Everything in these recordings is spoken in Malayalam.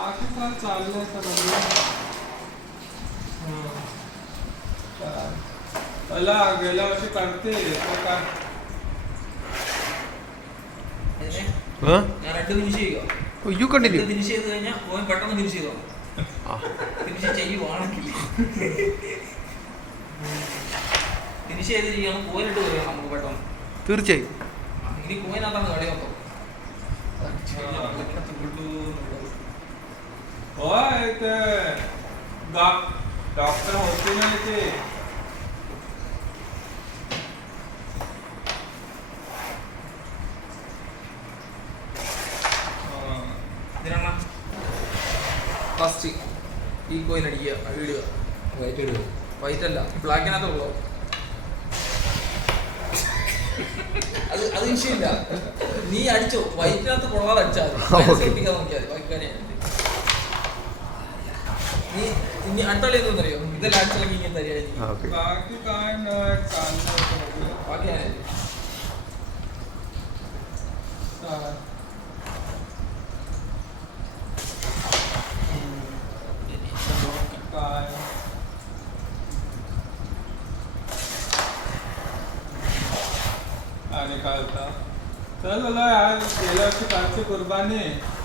बाकी साल चाललंय अला गेल्या वर्षी करते काय ഞാൻ 2 നിമിഷം ചെയ്യുക. You continue. ഫിനിഷ് ചെയ്ത് കഴിഞ്ഞാൽ പോയി പെട്ടെന്ന് ഫിനിഷ് ചെയ്തോ. ഫിനിഷ് ചെയ്യുവാണെങ്കിൽ ഫിനിഷ് ചെയ്ത് ചെയ്യണം. പോയിലിട്ട് വരിക നമുക്ക് പെട്ടെന്ന്. തീർച്ചയായും. ഇനി പോയിനകത്താണ് കളി മൊത്തം. डॉक्टर होते नाही ते ഫസ്റ്റ് ഈ കോയിൻ അടിക്കുക, ഇടുക. വൈറ്റ് അല്ല, ബ്ലാക്കിനകത്തുള്ളൂ. അത് വിഷയമില്ല. നീ അടിച്ചോ, വൈറ്റിനകത്ത് കൊള്ളാതെ അടിച്ചാൽ മതി. നോക്കിയാൽ മതി. നീ ഇനി അടുത്ത കളി എന്താ അറിയോ, ഇതെല്ലാം അടിച്ചിറങ്ങി ഇങ്ങനെ തരികയായിരിക്കും. ബാക്കി ബാക്കി निकालता चल मला यार गेल्या वर्षी कालची कुर्बानी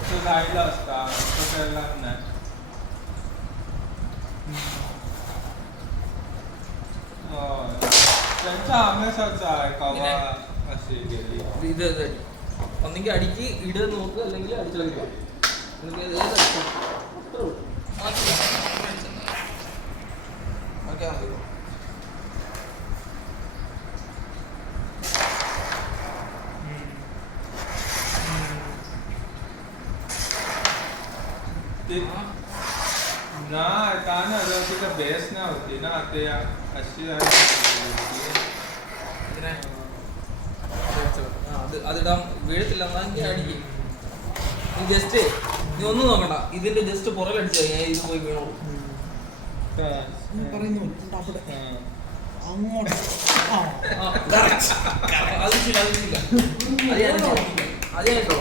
तो राहिला असता तो करायलाच नाही. त्यांचा हमेशाचा आहे कवा अशी गेली. ഇത് ഒന്നെങ്കിൽ അടിക്ക് ഇടുക നോക്കുക, അല്ലെങ്കിൽ അടിച്ചിളക്കി नाही का ना तिथं बेस नाही होती ना ते अशी അതിടാൻ വീഴത്തില്ല. എന്നാങ്കിൽ അടിക്കും. നീ ജസ്റ്റ് നീ ഒന്നും നോക്കണ്ട, ഇതിന്റെ ജസ്റ്റ് പുറകടിച്ചു കഴിഞ്ഞാൽ ഇത് പോയി വീണോളൂ. അത് ശരി, അത് ശരിയില്ല. അത് ഞാനിട്ടോ